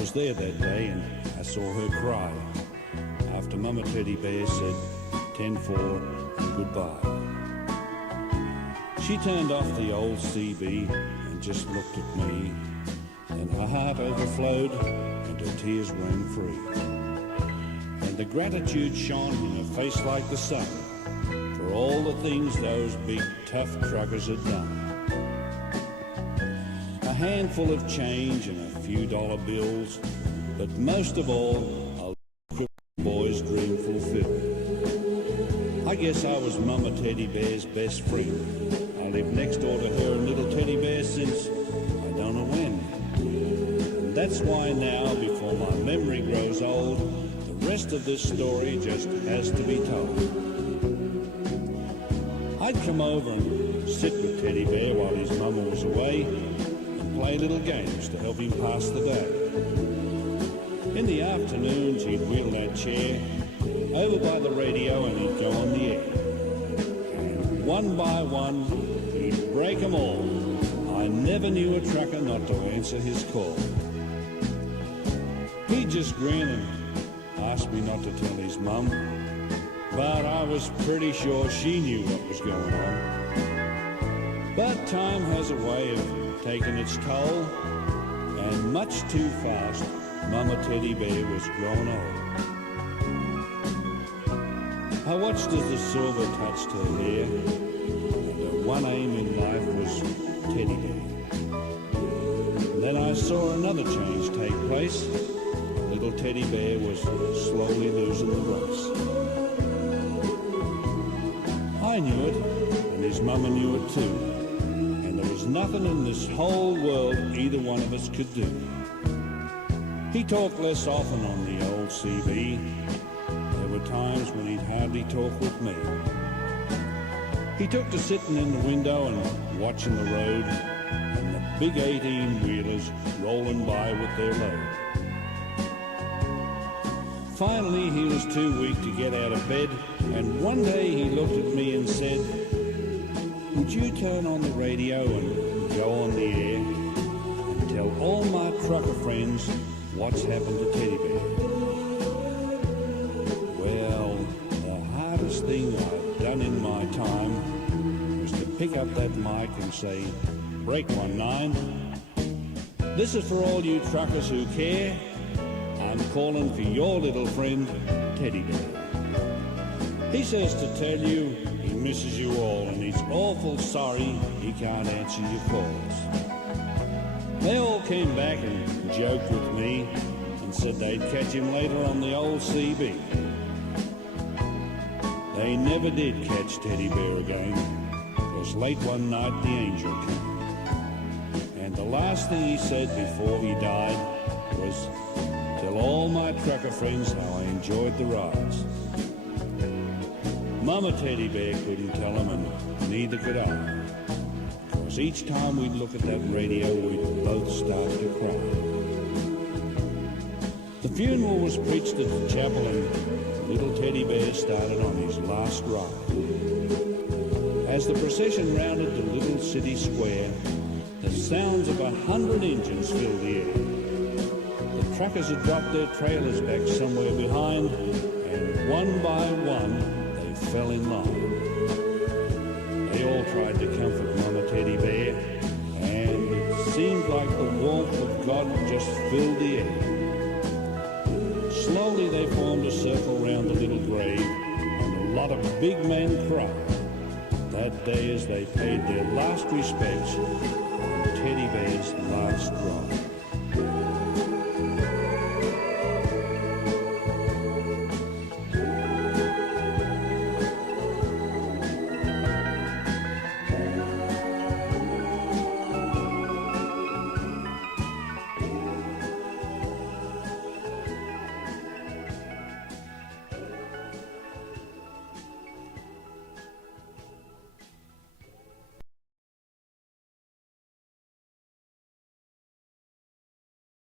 was there that day and I saw her cry after Mama Teddy Bear said 10-4 and goodbye. She turned off the old CB and just looked at me, and her heart overflowed and her tears ran free. And the gratitude shone in her face like the sun for all the things those big tough truckers had done. A handful of change and a few dollar bills, but most of all, a little boy's dream fulfilled. I guess I was Mama Teddy Bear's best friend. I lived next door to her and little teddy bear since I don't know when. And that's why now, before my memory grows old, the rest of this story just has to be told. I'd come over and sit with Teddy Bear while his mama was away and play little games to help him pass the day. In the afternoons, he'd wheel that chair over by the radio and he'd go on the air. And one by one, he'd break 'em all. I never knew a trucker not to answer his call. He'd just grin and ask me not to tell his mum, but I was pretty sure she knew what was going on. But time has a way of taking its toll, and much too fast, Mama Teddy Bear was growing old. I watched as the silver touched her hair, and her one aim in life was Teddy Bear. Then I saw another change take place. Little Teddy Bear was slowly losing the race. I knew it, and his mama knew it too, and there was nothing in this whole world either one of us could do. He talked less often on the old CB. There were times when he'd hardly talk with me. He took to sitting in the window and watching the road and the big 18-wheelers rolling by with their load. Finally, he was too weak to get out of bed, and one day he looked at me and said, "Would you turn on the radio and go on the air and tell all my trucker friends what's happened to Teddy Bear?" Well, the hardest thing I've done in my time was to pick up that mic and say, "Break 19. This is for all you truckers who care. I'm calling for your little friend, Teddy Bear. He says to tell you he misses you all and he's awful sorry he can't answer your calls." They all came back and joked with me and said they'd catch him later on the old CB. They never did catch Teddy Bear again, because late one night the angel came. And the last thing he said before he died was, "Tell all my trucker friends how I enjoyed the rides." Mama Teddy Bear couldn't tell him, and neither could I. Because each time we'd look at that radio, we'd both start to cry. The funeral was preached at the chapel, and little Teddy Bear started on his last ride. As the procession rounded the little city square, the sounds of 100 engines filled the air. The truckers had dropped their trailers back somewhere behind, and one by one, they fell in line. They all tried to comfort Mama Teddy Bear, and it seemed like the warmth of God just filled the air. Slowly they formed a circle round the little grave, and a lot of big men cried that day as they paid their last respects on Teddy Bear's last ride.